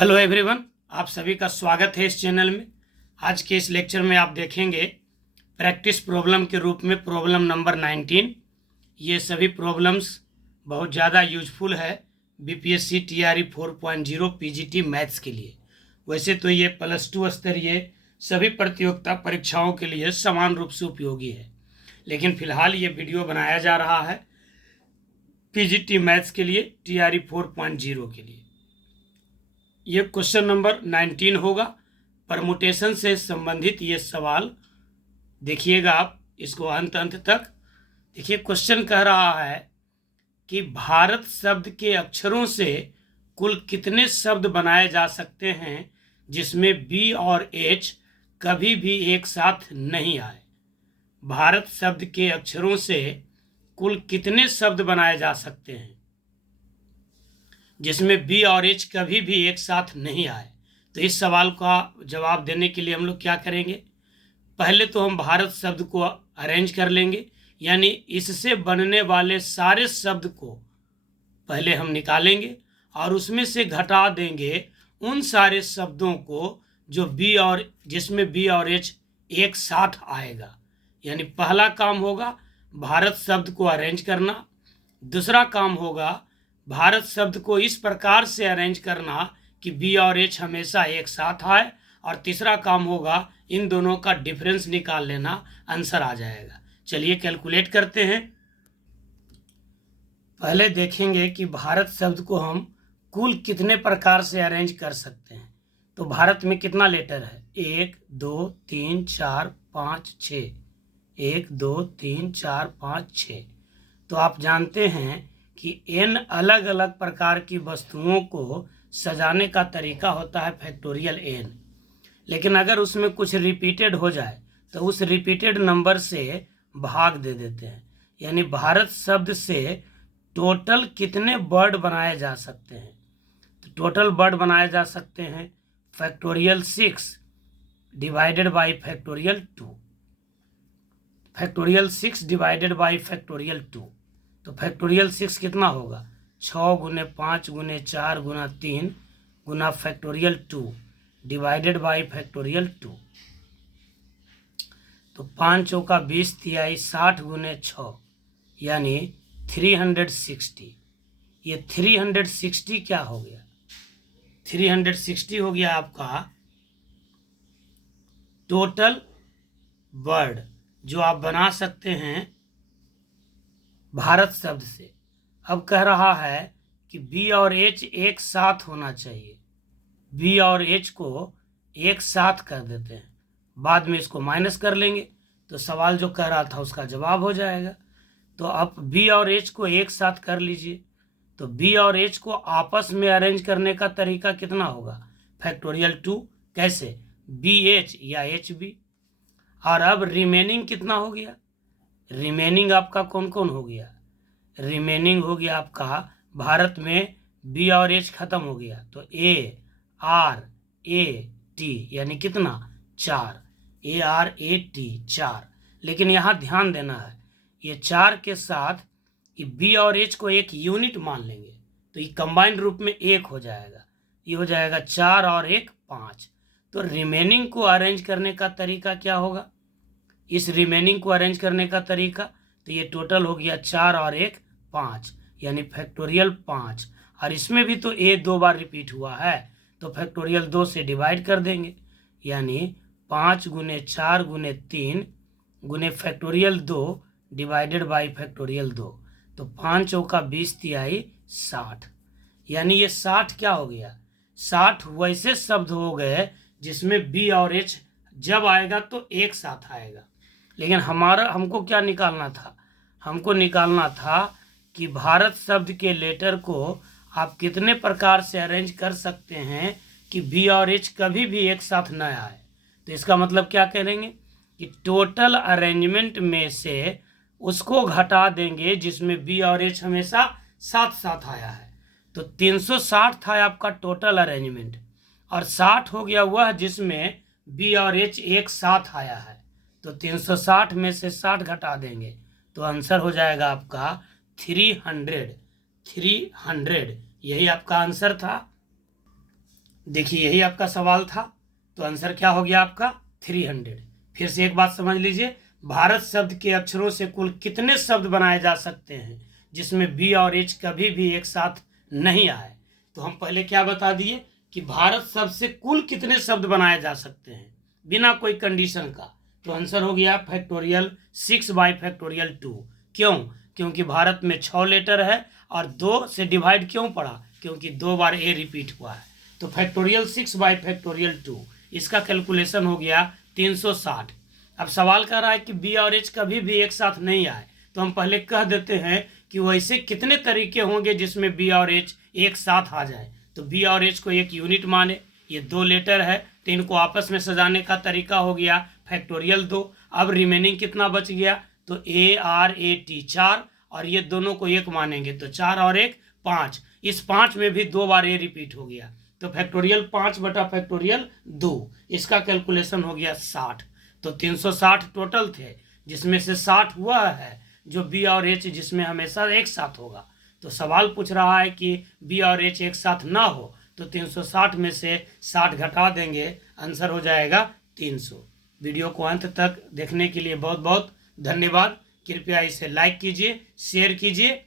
Hello everyone, आप सभी का स्वागत है इस चैनल में। आज के इस लेक्चर में आप देखेंगे प्रैक्टिस प्रॉब्लम के रूप में प्रॉब्लम नंबर 19। ये सभी प्रॉब्लम्स बहुत ज़्यादा यूजफुल है बीपीएससी टीआरई 4.0 पीजीटी मैथ्स के लिए। वैसे तो ये +2 स्तरीय सभी प्रतियोगिता परीक्षाओं के लिए समान रूप से उपयोगी है, लेकिन फ़िलहाल ये वीडियो बनाया जा रहा है पीजीटी मैथ्स के लिए, टीआरई 4.0 के लिए। ये क्वेश्चन नंबर 19 होगा। परमुटेशन से संबंधित ये सवाल देखिएगा आप इसको अंत तक। देखिए, क्वेश्चन कह रहा है कि भारत शब्द के अक्षरों से कुल कितने शब्द बनाए जा सकते हैं जिसमें बी और एच कभी भी एक साथ नहीं आए। भारत शब्द के अक्षरों से कुल कितने शब्द बनाए जा सकते हैं जिसमें बी और एच कभी भी एक साथ नहीं आए। तो इस सवाल का जवाब देने के लिए हम लोग क्या करेंगे, पहले तो हम भारत शब्द को अरेंज कर लेंगे, यानी इससे बनने वाले सारे शब्द को पहले हम निकालेंगे और उसमें से घटा देंगे उन सारे शब्दों को जो बी और जिसमें बी और एच एक साथ आएगा। यानी पहला काम होगा भारत शब्द को अरेंज करना, दूसरा काम होगा भारत शब्द को इस प्रकार से अरेंज करना कि बी और एच हमेशा एक साथ आए, और तीसरा काम होगा इन दोनों का डिफरेंस निकाल लेना, आंसर आ जाएगा। चलिए कैलकुलेट करते हैं। पहले देखेंगे कि भारत शब्द को हम कुल कितने प्रकार से अरेंज कर सकते हैं। तो भारत में कितना लेटर है, 1 2 3 4 5 6, 1 2 3 4 5 6। तो आप जानते हैं कि n अलग अलग प्रकार की वस्तुओं को सजाने का तरीका होता है फैक्टोरियल n, लेकिन अगर उसमें कुछ रिपीटेड हो जाए तो उस रिपीटेड नंबर से भाग दे देते हैं। यानी भारत शब्द से टोटल कितने वर्ड बनाए जा सकते हैं, तो टोटल वर्ड बनाए जा सकते हैं factorial 6 divided by factorial 2, factorial 6 divided by factorial 2। तो फैक्टोरियल 6 कितना होगा, 6 गुने 5 गुने 4 गुना 3 गुना फैक्टोरियल 2 डिवाइडेड बाई फैक्टोरियल 2। तो 5 चौका 20 तिहाई 60 गुने 6 यानी 360। ये 360 क्या हो गया, 360 हो गया आपका टोटल वर्ड जो आप बना सकते हैं भारत शब्द से। अब कह रहा है कि बी और एच एक साथ होना चाहिए, बी और एच को एक साथ कर देते हैं, बाद में इसको माइनस कर लेंगे तो सवाल जो कह रहा था उसका जवाब हो जाएगा। तो अब बी और एच को एक साथ कर लीजिए। तो बी और एच को आपस में अरेंज करने का तरीका कितना होगा, फैक्टोरियल 2। कैसे, बी एच या एच बी। और अब रिमेनिंग कितना हो गया, रिमेनिंग आपका कौन कौन हो गया, रिमेनिंग हो गया आपका भारत में बी और एच खत्म हो गया तो ए आर ए टी, यानी कितना 4, ए आर ए टी 4। लेकिन यहाँ ध्यान देना है, ये 4 के साथ ये बी और एच को एक यूनिट मान लेंगे तो ये कंबाइंड रूप में 1 हो जाएगा, ये हो जाएगा 4 और 1 5। तो रिमेनिंग को अरेंज करने का तरीका क्या होगा, इस रिमेनिंग को अरेंज करने का तरीका, तो ये टोटल हो गया 4 और 1 5 यानी फैक्टोरियल 5। और इसमें भी तो ए 2 बार रिपीट हुआ है तो फैक्टोरियल 2 से डिवाइड कर देंगे, यानी 5 गुने 4 गुने 3 गुने फैक्टोरियल 2 डिवाइडेड बाई फैक्टोरियल 2। तो 5 चौका 20 तिहाई 60, यानी ये 60 क्या हो गया, 60 वैसे शब्द हो गए जिसमें बी और एच जब आएगा तो एक साथ आएगा। लेकिन हमको क्या निकालना था, हमको निकालना था कि भारत शब्द के लेटर को आप कितने प्रकार से अरेंज कर सकते हैं कि बी और एच कभी भी एक साथ न आए। तो इसका मतलब क्या करेंगे कि टोटल अरेंजमेंट में से उसको घटा देंगे जिसमें बी और एच हमेशा साथ साथ आया है। तो 360 था आपका टोटल अरेंजमेंट, और 60 हो गया वह जिसमें बी और एच एक साथ आया है। तो 360 में से 60 घटा देंगे तो आंसर हो जाएगा आपका 300। यही आपका आंसर था। देखिए यही आपका सवाल था, तो आंसर क्या हो गया आपका 300। फिर से एक बात समझ लीजिए, भारत शब्द के अक्षरों से कुल कितने शब्द बनाए जा सकते हैं जिसमें बी और एच कभी भी एक साथ नहीं आए। तो हम पहले क्या बता दिए कि भारत शब्द से कुल कितने शब्द बनाए जा सकते हैं बिना कोई कंडीशन का। तो आंसर हो गया फैक्टोरियल 6/2। क्यों? क्योंकि भारत में 6 लेटर है और 2 से डिवाइड क्यों पड़ा? क्योंकि 2 बार ए रिपीट हुआ है। तो फैक्टोरियल 6/2, इसका कैलकुलेशन हो गया 360। अब सवाल कर रहा है कि बी और एच कभी भी एक साथ नहीं आए, तो हम पहले कह देते हैं कि वैसे कितने तरीके होंगे जिसमें बी और एच एक साथ आ जाए। तो बी और एच को एक यूनिट माने, ये 2 लेटर है तो इनको आपस में सजाने का तरीका हो गया फैक्टोरियल 2। अब रिमेनिंग कितना बच गया? तो ARAT 4, और ये दोनों को एक मानेंगे तो 4 और 1 5। इस 5 में भी 2 बार ए रिपीट हो गया, तो फैक्टोरियल 5/2, इसका कैलकुलेशन हो गया 60। तो 360 टोटल थे, जिसमें से 60 हुआ है जो बी और एच जिसमें हमेशा एक साथ होगा। तो सवाल पूछ रहा है कि बी और एच एक साथ ना हो, तो 360 में से 60 घटा देंगे, आंसर हो जाएगा 300। वीडियो को अंत तक देखने के लिए बहुत बहुत धन्यवाद। कृपया इसे लाइक कीजिए, शेयर कीजिए